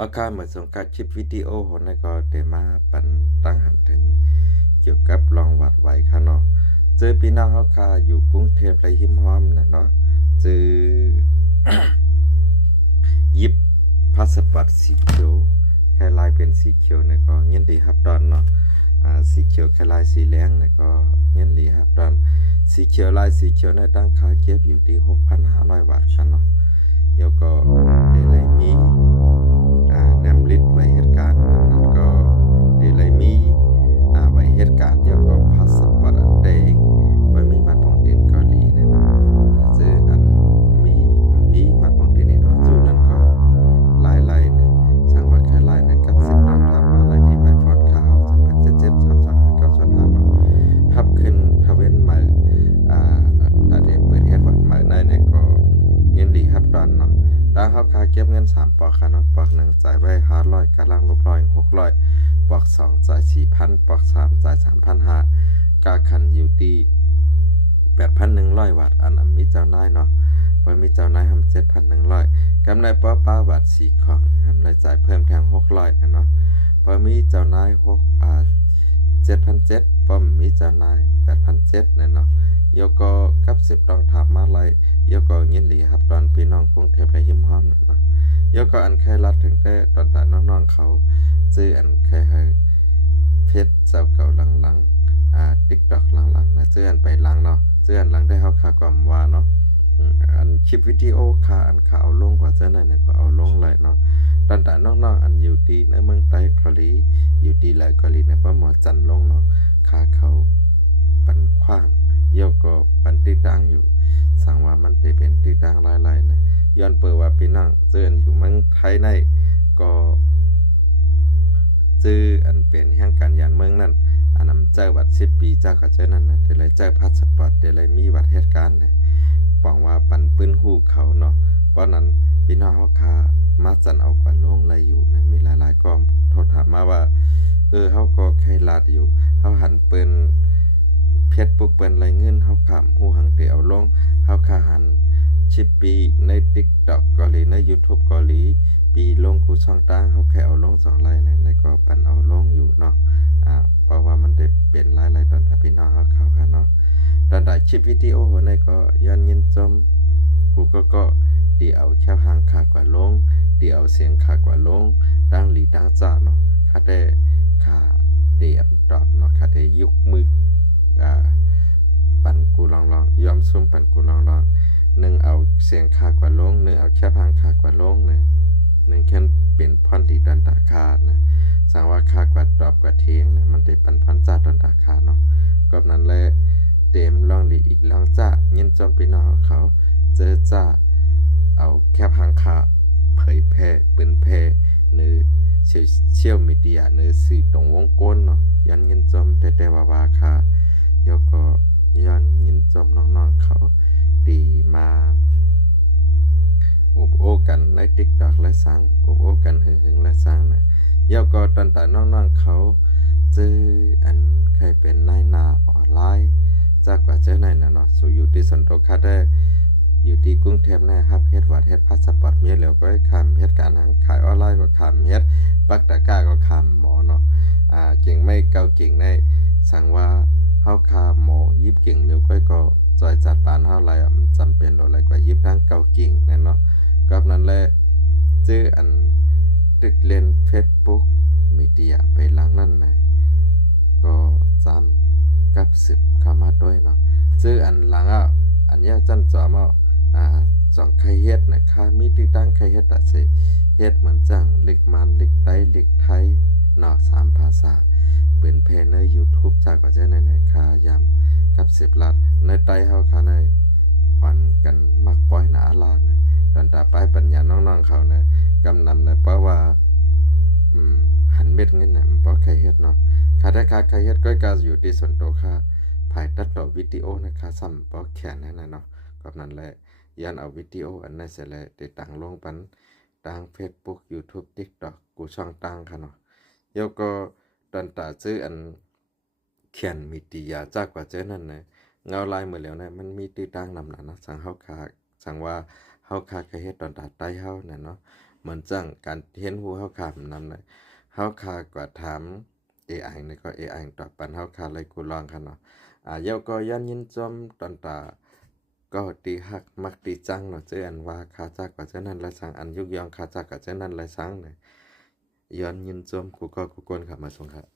อาการเหมือนสงการคลิปวิดีโอของนายก็เดมาปันตั้งหันถึงเกี่ยวกับรองวัดไว้ค่ะเนาะเจอพี่น้องเขาค่ะอยู่กรุงเทพและหิมห้อมนะเนาะเจอ ยิบพาสปอร์ตสีเขียวแค่ลายเป็นสีเขียวเนี่ยก็ยินดีครับตอนเนาะสีเขียวแค่ลายสีแดงเนี่ยก็ยินดีครับตอนสีเขียวลายสีเขียวในตั้งค่าเก็บอยู่ที่6,500 บาทค่ะเนาะเดี๋ยวก็ได้เลยมีแนมลิสต์ไว้เหตุการณ์นั้นก็ได้เลยมีไว้เหตุการณ์เดี๋ยวก็พาสปอร์ตอันเดงไว้มีมาตรงเด่นเกาหลีเนี่ยเนาะซื้ออันมีมาตรงเด่นนี่เนาะสู้นั้นก็หลายๆเนี่ยสั่งว่าแค่หลายเนี่ยกับ10ดอลลาร์มาหลายที่ไปฟอดข่าวจนแบบ77 32 9 5เนาะฮับขึ้นทเวนใหม่แต่เดี๋ยวเปิดเฮ็ดวัดใหม่ในเนี่ยก็ยินดีครับตอนเนาะทางเฮาคาเก็บเงิน3ปอกค่ะเนาะปอก1จ่ายไว้500กำลังลบร้อย600ปอก2จ่าย 4,000 ปอก3จ่าย 3,500กาคันอยู่ที่8,100 บาทอันมีเจ้านายเนาะพอมีเจ้านายทำ7,100กำไรป้าบาท4ของทำรายจ่ายเพิ่มแทง600นะเนาะพอมีเจ้านาย7,700ป้อมมีเจ้านาย8,700เนี่ยเนาะยก็กับ10ลองถามมาไลยก็ยินดีครับตอนพี่น้องกรุงเทพและหิมห้อมเนาะยก็อันใครรัดถึงได้ตอนตาน้องๆเขาซื้ออันใครให้เพชรเจ้าเก่าหลังๆTikTok หลังๆนะซื้ออันไปหลังเนาะซื้ออันหลังได้เฮาค่าก่อมว่าเนาะอันคลิปวิดีโอค่าอันค่าเอาลงกว่าเจ้าไหนเนี่ยก็เอาลงเลยเนาะตอนตาน้องๆอันอยู่ดีในเมืองใต้เกาหลีอยู่ดีเลยเกาหลีเนี่ยป้าหมอจันลงเนาะค่าเขาปันขว้างเยี่ยวก็ปันตื้อตังอยู่สั่งว่ามันได้เป็นตื้อตังหลายๆนะย้อนเปิดว่าพี่น้องเจออันอยู่เมืองไทยในก็ซื้ออันเป็นแห่งการยานเมืองนั่นอันนำเจ้าวัด10 ปีเจ้าก็เจ้านั่นนะเดี๋ยวเลยเจ้าพาสปอร์ตเดี๋ยวเลยมีวัดเหตุการณ์นะบอกว่าปันปื้นหูเขาเนาะเพราะนั้นพี่น้องเขาคามาจันเอากว่าลงเลยอยู่นะมีหลายๆก็โทรถามมาว่าเขาก็ใครลาดอยู่เขาหันเปิ้นเพชรปุกเปิ้นไรเงินเขาขำหูหังเตียวลงเขาคาหัน10 ปีใน TikTok เกาหลีใน YouTube เกาหลีปีลงกูช่องตั้งเขาแค่เอาลง2 ไลน์นะในก็ปันเอาลงอยู่เนาะเพราะว่ามันได้เป็นหลายๆตอนถ้าพี่น้องเขาเข้ากันเนาะตอนได้คลิปวิดีโอในก็ย้อนยินจมกูก็ดีเอาแค่ห่างคากว่าลงดีเอาเสียงคากว่าลงดังหลีดังจ้าเนาะคาได้คาเดียมตอบเนาะคาได้ยุกมือปั่นกูลองยอมซุ่มปั่นกูลองหนึ่งเอาเสียงคากว่าลงหนึ่งเอาแค่ห่างคากว่าลงหนึ่งแค่เป็นพอนดีดันตาคาดนะสั่งว่าคากว่าตอบกว่าเทียงเนี่ยมันได้ปันพันจ้าดันตาคาเนาะก็นั้นแหละเต็มลองดีอีกลองจ้ายินจมพี่น้องเขาเจอจ้าเอาแคบหางขาเผยแพร่ปืนแพร่ในโซเชียลมีเดียในสื่อตรงวงกลเนาะยันยินจมแต่ว่าค่ะยก็ยันยินจมน้องๆเขาดีมาอุบโอกันใน TikTok และสังอุบโอกันหึงๆและสังนะยก็ตอนตาน้องๆเขาเจออันใครเป็นนายนาออนไลน์จากกว่าเจอนายนาเนาะสู่อยู่ที่สันโตคาได้อยู่ที่กรุงเทพนะครับเฮ็ดวัดเฮ็ดพาสปอร์ตมีแล้วก็ขามเฮ็ดการขายออนไลน์ก็ขามเฮ็ดปักตะกร้าก็ขามหมอเนาะเก่งไม่เก่าเก่งได้สั่งว่าเฮาคาหมอยิบเก่งแล้วก็จอยจัดปานเฮาไรมันจำเป็นอะไรกว่ายิบทั้งเก่าเก่งนั่นเนาะก็นั้นแหละชื่ออันตึกเล่น Facebook มีเดียไปหลังนั่นนะก็จำกับ10เข้ามาด้วยเนาะชื่ออันหลังอันเนี้ยจันจอมจองใครเฮ็ดนะค่ามีติดตั้งใครเฮ็ดสิเฮ็ดเหมือนจังเล็กมันเล็กไต้เล็กไทยเนาะ3 ภาษาเป็นเพจใน YouTube จากว่าจะไหนค่ายำกับ10 ลัดในไต้เฮาค่ะในอ่อนกันมักปล่อยหนาลาดนะตอนตาป้ายปัญญาน้องๆเขานะกำนำนะเพราะว่าหันเม็ดเงินนะเพราะใครเฮ็ดเนาะค่าได้ค่าใครเฮ็ดก็การอยู่ที่ส่วนตัวค่าภายตัดต่อวิดีโอนะคะซ้ำเพราะแขนนั่นนะเนาะก็นั่นแหละยันเอาวิดีโออันนั้นเสร็จแล้วติดตั้งลงปันทาง Facebook YouTube TikTok กูช่องตั้งค่ะเนาะแล้วก็ตอนตาซื้ออันเขียนมีติยาจากกว่าเจ้านั่นนะเงาลายเหมือนแล้วนะมันมีติดตั้งนำหนานะสั่งเฮาคาสั่งว่าเฮาคาเคยเฮ็ดตอนตาใต้เฮานั่นเนาะ เหมือนจังการเห็นหูเฮาขามนำเลยเฮาคากว่าถาม AI นี่ก็ AI ตอบปันเฮาคาเลยกูลองคันเนาะเยาก็ยันยินจอมตอนตาก็ตีหักมักตีจังเนาะเจออันว่าคาจักกว่าเจ้านั้นละสังอันยุกยองคาจักกว่าเจ้านั้นละสังเนี่ยย้อนยินจอมกูก็กูกวนขับมาส่งครับ